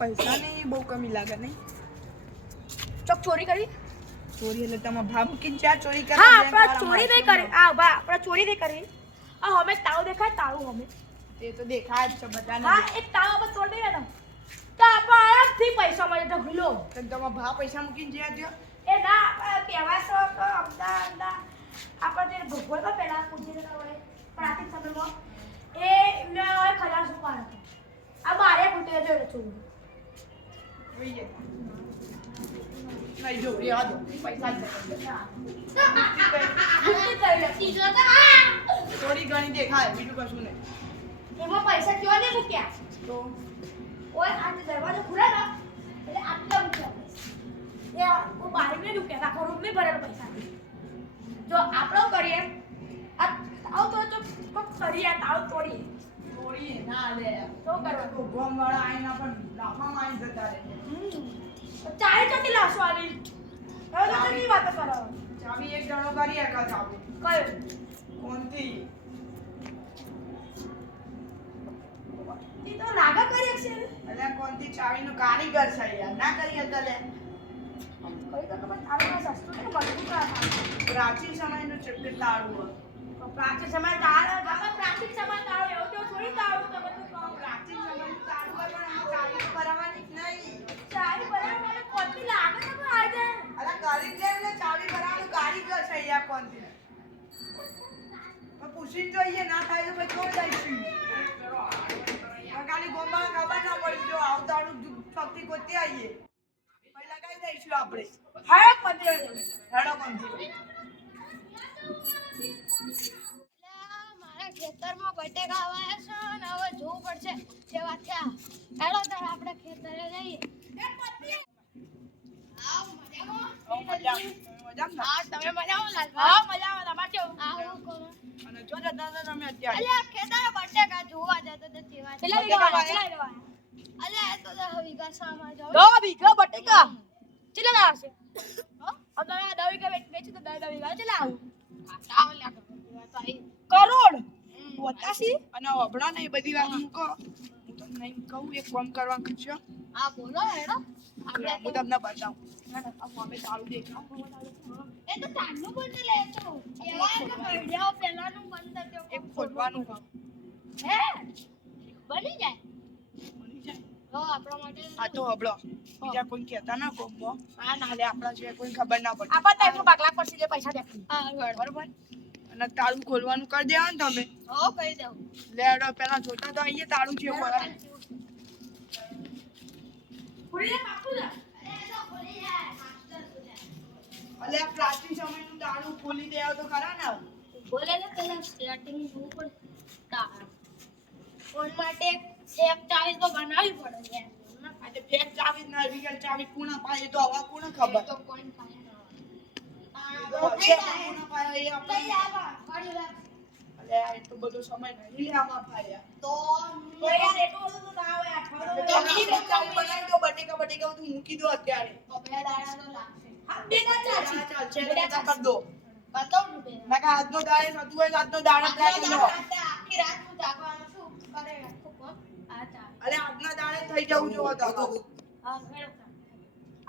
પૈસાની બહુ કમી લાગે નહીં. ચોક ચોરી કરી ચોરી એટલે તમે ભાવ મૂકીને ક્યાં ચોરી કરે? હા આપણે ચોરી નહીં કરી આ બા આપણે ચોરી નહીં કરી આ હમે તાળું દેખાય તાળું હમે તે તો દેખાય જ છે બધાને. હા એક તાળું આપણે તોડ દઈએ ને તો આપણે આરામથી પૈસા મળે તો ભૂલો તમે તમારા ભાવ પૈસા મૂકીને જ્યાં થયો એ ના કહેવા છો કે અમદાવાદના આપણે જે ભગવાન પહેલા પૂછીને હોય પ્રાચીન સમયમાં એ એમને ખલાસ ઉપાડ આ મારે પૂછે જોયો છું જોઈએ નહીં જો રેવા દો પૈસા જ થોડી ઘણી દેખાય બીજું કશું નહીં. એમાં પૈસા ક્યાં નહીં મૂક્યા તો ઓય આ દરવાજો ખુલે ને એટલે આટલા મૂક્યા એ હું બારી નહીં મૂક્યા આખો રૂમ નહીં ભરેલો પૈસા જો આપણો કરીએ આ તાવ તો કોક કરીએ તાવ તોડીએ ચોરી ના લે તો કરવા તો ગોમ વાળા આઈના પણ લાફામાં આઈ જતા રહે. ચાય ચોથી લાસો આલી હવે તો કેવી વાતો કરો ચાવી એક જણો કરી એકા ચાવી કયો કોણથી તી તો લાગા કરી છે એટલે કોણથી ચાવીનો કારીગર છે યાર ના કરી હતા લે. કઈ તો તમે તાળું સસ્તું ને મજબૂત રાખા પ્રાચીન સમયનું ચક્કર તાળું પ્રાચીન સમય તાળો તમે પ્રાચીન સમય તાળો એવો તો થોડી તાળો તમે તો કહો પ્રાચીન સમયનું તાળું હોય પણ આમાં ચાવી તો ભરાવાની જ નહીં. ચાય બરાબર મને કોટી લાગે તો આજે અલા કારીગર ને ચાવી ભરાવાનું કારીગર છે યાર કોણથી પૂછીને જોઈએ ના થાય તો પછી કોણ જઈશું ખાલી ગોમાં ખબર ના પડી જો આવતાડું શક્તિ કોતી આવીએ પછી લગાવી દઈશું આપણે. હા પતે હેડો કોણથી મારા ખેતરમાં બટેકા વાયા છે અને હવે જોવું પડશે કેવા થયા. હેડો તાર આપણે ખેતરે જઈએ. આવ મજામાં? હા તમે મજામાં લાલભાઈ? હા મજામાં તમાર કેવું આવો કોણ? અને જો દાદા તમે અત્યારે અલ્યા ખેતરે બટેકા જોવા જતો તો તેવા છે. કેટલા લેવા અલ્યા એ તો 10 વીઘા સામાં જાવ. 10 વીઘા બટેકા કેટલા લાવશે હો તમે 10 વીઘા વેચી તો 10 વીઘા કેટલા આવું આવ લ્યા તો આઈ કરોડ 85 અને હબળા ને એ બધી વાત મૂકો હું તમને એમ કહું એક કામ કરવાનું કરશો આ બોલો હેડો આપણે હું તમને બતાવું અમે ચાલુ દેખાવ એ તો તાંડું બંધ લેતો એવા કે કડિયાઓ પહેલાનું બંધ તો એક ખોલવાનું કામ હે બની જાય બની જાય. તો આપણા માટે આ તો હબળો બીજા કોઈ કહેતા ના કોમો આ ના લે આપણા સિવાય કોઈ ખબર ના પડે આપા ટાઈમ બાકલા પર સીધે પૈસા દે હા બરાબર બરોબર અને તાળું ખોલવાનું કરી દેવાનું તમે હો કહી દઉં લેડો પેલા જોતા તો આઈએ તાળું છે ખોલા પૂરી કાપુ દે અલે આ પ્રાચીન સમયનું તાળું ખોલી દેવો તો ખરા ને બોલે ને પેલા સ્ટાર્ટિંગ જોવું પડે તાર ફોન માટે એક ચાવી તો બનાવવી પડે યાર આજે ફેક ચાવી ના રિયલ ચાવી કોના પાયે તો હવા કોને ખબર તો કોઈ પાસે કોના પાયે એ આપણે કઈ આવા ફરી રાખ અલે આ એટલો બધો સમય નહીં લે આમાં પાયા તો યાર એટલું બધું તો ના હોય ચાવી બનાવી દો બટેકા બધું મૂકી દો અત્યારે બે દાડા તો લાગશે હા બે ના ચાચી ચાલશે બેટા કર દો બતાવું બે મેં કહા આજનો દાડે થતું હોય તો આજનો દાડે રાખી લો આખી રાત નું જાગવાનું શું કરે આખું કોમ આ ચાવી અલે આજના દાડે થઈ જવું જોવો તો હા મેળો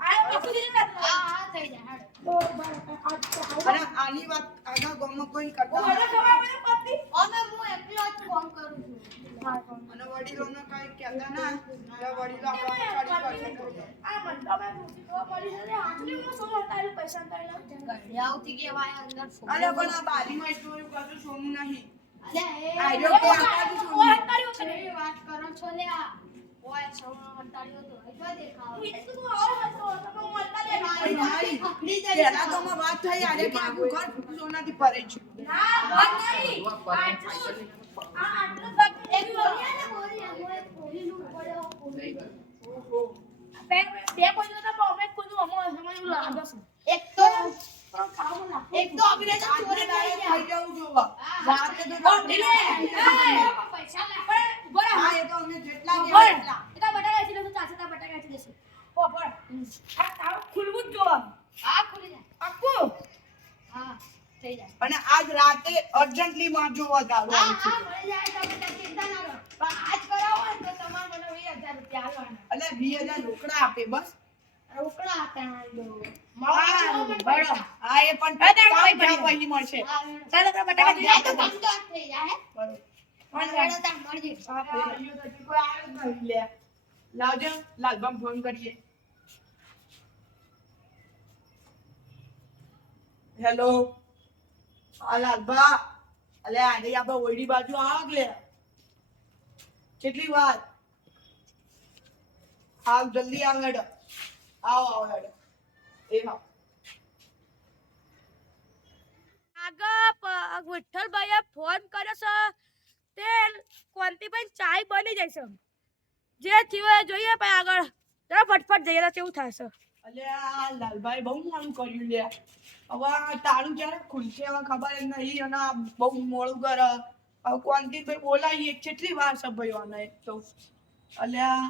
આ બાપુ દીને ના હા થઈ જાય હાડ તો બરાબર અને આની વાત આગળ ગામમાં કોઈ કરતા મને ખબર મને પત્તી અમે હું એકલો જ કોમ કરું છું અને વડીલોને કઈ કહેતા ના કે વડીલો આપણા પાછળ કરશે આ મંડપમાં મૂકી તો પડી છે આટલી હું સો તારી પૈસા તારી લાવ ગળિયાઓથી કેવાય અંદર અલે પણ આ બારીમાં એટલું એવું કશું સોનું નહીં અલે આયો કે આપણા સોનું કેવી વાત કરો છો લે આ ઓય સોનો હટાડ્યો તો હજુ દેખાવ પકડી જાય પેલા તો માં વાત થઈ આલે કે આખું ઘર સોનાથી ભરે છે એક તો અગલે તો ચોરી કરી થઈ જવું જોવા રાતે તો પૈસા લે હા એ તો અમે જેટલા ગયા એટલા ખુલવું જ જોવા હા ખુલી જાય આખું હા થઈ જાય અને આજ રાતે અર્જન્ટલી માં જોવા હા દાવ હા મળી જાય તમે ચિંતા ના કરો પણ આજ કરાવો ને તો તમારે મને 20000 રૂપિયા હાલવાના એટલે 20,000 રોકડા આપે બસ. રોકડા આપતા દો બરાબર. હા એ પણ કામ કર્યા પછી મળશે. ચાલો તો બટાકા એ તો કામ તો આજ થઈ જાય બરાબર. પણ વેળો તાર મળજે હા, ભાઈઓ તો હજી કોઈ આવ્યું જ નહીં લે. લાવજો લાલબામ ફોન કરીએ. હેલો આ લાલબા અલે આજે આપણે ઓયડી બાજુ આવ લે કેટલી વાર આવ જલ્દી આવ હેડ આવ હેડ એ હા આગળ વિઠ્ઠલભાઈએ ફોન કર્યો છે તે કોંતીભાઈ ચાય બની જાય છે જે થયું એ જોઈએ પણ આગળ જરા ફટફટ જઈએ તો કેવું થશે અલે આ લાલભાઈ બહુ મોડું કર્યું લે હવે આ તાળું ક્યારે ખુલશે હવે ખબર જ નહીં અને આ બહુ મોડું કરે હવે કોંતીભાઈ બોલાવીએ કેટલી વાર છે ભાઈ આને એક તો અલ્યા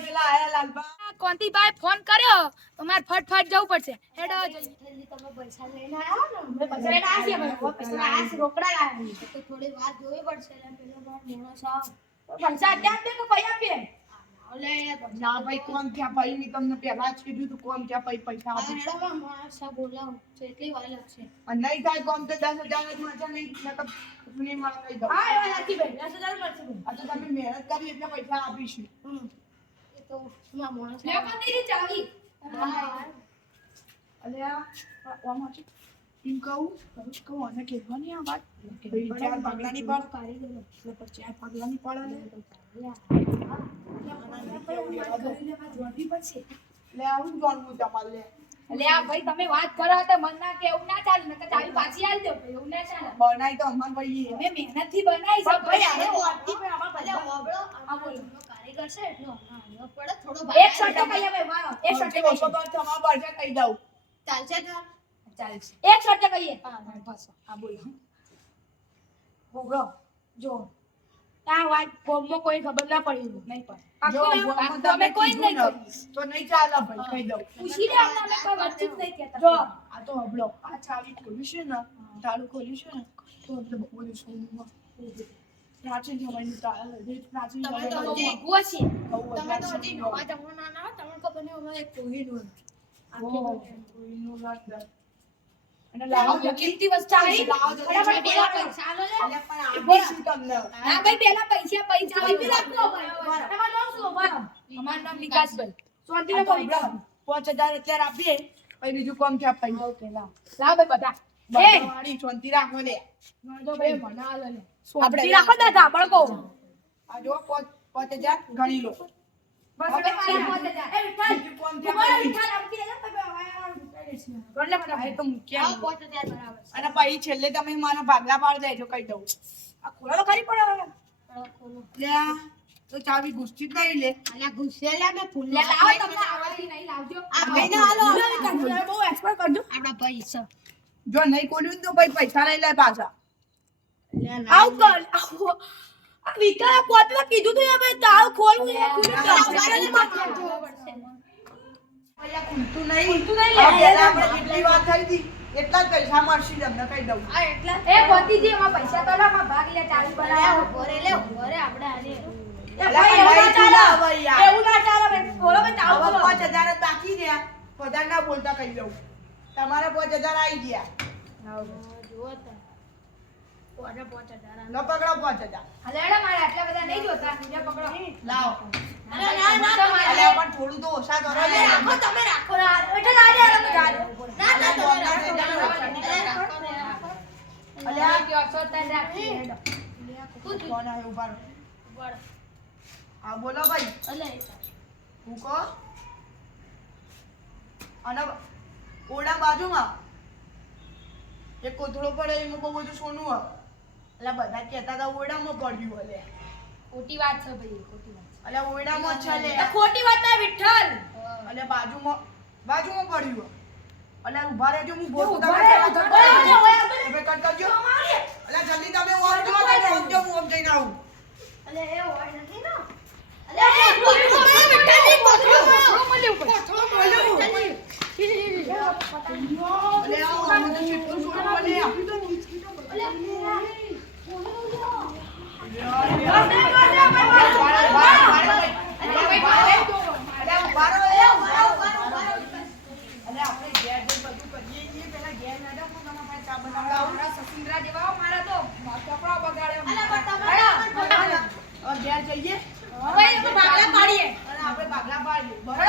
પેલા આયા લાલબા કોંતીભાઈ ફોન કર્યો તો મારે ફટફટ જવું પડશે હેડો જલ્દી તમે પૈસા લઈને આવ્યા ને પૈસા લઈને આવ્યા છીએ ભાઈ પૈસા આવ્યા છે રોકડા લાવ્યા તો થોડી વાર જોવી પડશે એટલે પેલો માણસ આવ પૈસા અત્યારે દે કે પૈસા આપીએ ઓલે ના ભાઈ કોણ ક્યાં ભાઈ ની તમને પહેલા જ કીધું તું કોણ ક્યાં પૈસા આપે મેડમ માણસ બોલાવ કેટલી વાર લાગશે અને નહીં થાય કોમ તો 10,000 જ મળશે નહીં નકર નહીં મળે કહી દઉં હા એવા નથી ભાઈ 10,000 મળશે ભાઈ આ તો તમે મહેનત કરી એટલે પૈસા આપીશું એ તો માં માણસ લે કોંતીની ચાવી અલ્યા આમાં છે એમ કહું અને કહેવાની આ વાત ભાઈ ચાર પગલાની પણ કારીગર એટલે પણ ચાર પગલાની પણ લે આવું જોડવું તમારે લે એટલે આ ભાઈ તમે વાત કરો તો મન ના કે એવું ના ચાલે નકર ચાવી પાછી આલ દો ભાઈ એવું ના ચાલે બનાવી તો અમાર ભાઈ અમે મહેનત થી બનાવી છે ભાઈ હવે હવે વાતથી પણ અમાર અલે બધા ઓબળો હા, બોલો. કારીગર છે એટલો હા પડે થોડો એક શર્ટ કહીએ ભાઈ વાળો એક શર્ટ કહીએ તમારા બાજુ કહી દઉં ચાલશે તો ચાલશે એક શર્ટ કહીએ હા બસ આ બોલ બોલો જો આ વાત કોમમાં કોઈ ખબર ના પડી નહીં પડે જો પાક્કું ને? અમે કોઈ નહીં કર્યું. તો નહીં ચાલે ભાઈ કહી દઉં પૂછી લે અમને અમે કોઈ વાતચીત નહીં કહેતા જો આ તો હબળો આ ચાવી ખોલ્યું છે ને તાળું ખોલ્યું છે ને તો એટલે બહુ બધું સોનું પ્રાચીન જમાની પ્રાચીન તમે તો જમાની હજી- ભૂવો છીએ તમે તો હજી નવા જમાનાના હો, તમને ખબર નહીં અમારે કોહિનૂર અને લાવો આવું કિંમતી વસ્તુ આવી લાવો તો ફટાફટ પેલા પેલા પૈસા આલો ને એટલે પણ આપીશું તમને હા ભાઈ પેલા પૈસા આપી રાખજો ભાઈ તમારું નામ શું બરાબર અમારું નામ વિકાસભાઈ શાંતિને બોલી જાઓ 5,000 અત્યારે આપીએ પછી બીજું કોમ છે આપી ઓકે લાવ ભાઈ બધા એ વાળી શાંતિ રાખો લે જો ભાઈ મને આલો લે શાંતિ રાખો ને ધાબળ કહો આ જો 5,000 ગણી લો બસ હવે મારા 5,000 એ વિઠ્ઠલ બીજું કોમ છે તમારો આપી. વિઠ્ઠલ આપી દેજો તો ગણલે મને આ એ તો આવો મૂક્યા 5,000 બરાબર છે અને પછી છેલ્લે તમે મારા ભાગલા પાડી દેજો કહી દઉં આ ખોલો તો ખરી પડે હવે ખોલો લે આ તો ચાવી ગુસ્તી જ નહીં લે અલ્યા ગુસ્સેલા મે ફૂલ લે લાવો તમને આવડતી નહીં લાવજો આ ભાઈને હાલો. બહુ એક્સપર્ટ કરજો આપડા પૈસા જો નહીં ખોલ્યું ને તો પછી પૈસા લઈ લે પાછા આવ કર આ વિકા કોતમાં કીધું તું હવે તાવ ખોલવું એ ખુલ્લું અહીંયા ખુલતું નહીં ખુલતું નહીં લે. આ પહેલા આપણે જેટલી વાત થઈ હતી એટલા જ પૈસા મળશે તમને કહી દઉં આ એટલા એ કોતીજી એમાં પૈસા તો લામાં ભાગ લે ચાલી બનાવો ઉભરે આપણે આને એ ભાઈ એવું ના ચાલે એવું ના ચાલે ભાઈ બોલો ભાઈ તાવ હવે બોલો 5,000 જ બાકી રહ્યા વધારે ના બોલતા કહી દઉં તમારે 5,000 આવી ગયા જુઓ તો કોને 5,000 ન પકડો 5,000 હલેડા મારે આટલા બધા નહીં જોતા બીજા પકડો લાવો ના ના અલ્યા પણ થોડું તો ઓછા કરો ને રાખો તમે રાખો ના એટલે ના દે અલગ જા ના ના તમે રાખો અલ્યા કે અસર તને રાખી હેડો કોણ આવ્યું ઉભા રહો. હા બોલો ભાઈ હું કહો અને ઓડા બાજુમાં એક કોથળો પડે એમાં બહુ બધું સોનું હોય એટલે બધા કહેતા હતા ઓરડામાં પડ્યું હલે ખોટી વાત છે ભાઈ ખોટી વાત એટલે ઓરડામાં જ છે લે છે ખોટી વાત ના વિઠ્ઠલ એટલે બાજુમાં પડ્યું હોય એટલે ઊભા રહેજો હું બોલું ઉભા રહે, ઉભા રહે. તમે કટ કરજો એટલે જલ્દી તમે ઓમ જો ને ઓમ જો હું ઓમ જઈને આવું અલે એ હોય નથી ને અલે એટલે આવું બધું કેટલું સોનું બને આપી દો બસ સિંગરા જેવા હો, મારા તો કપડા બગાડ્યો. અલા, પણ તમારે હેડો. પણ હવે ઘેર જઈએ હવે આપણે ભાગલા પાડીએ. અને આપણે ભાગલા પાડીએ બરાબર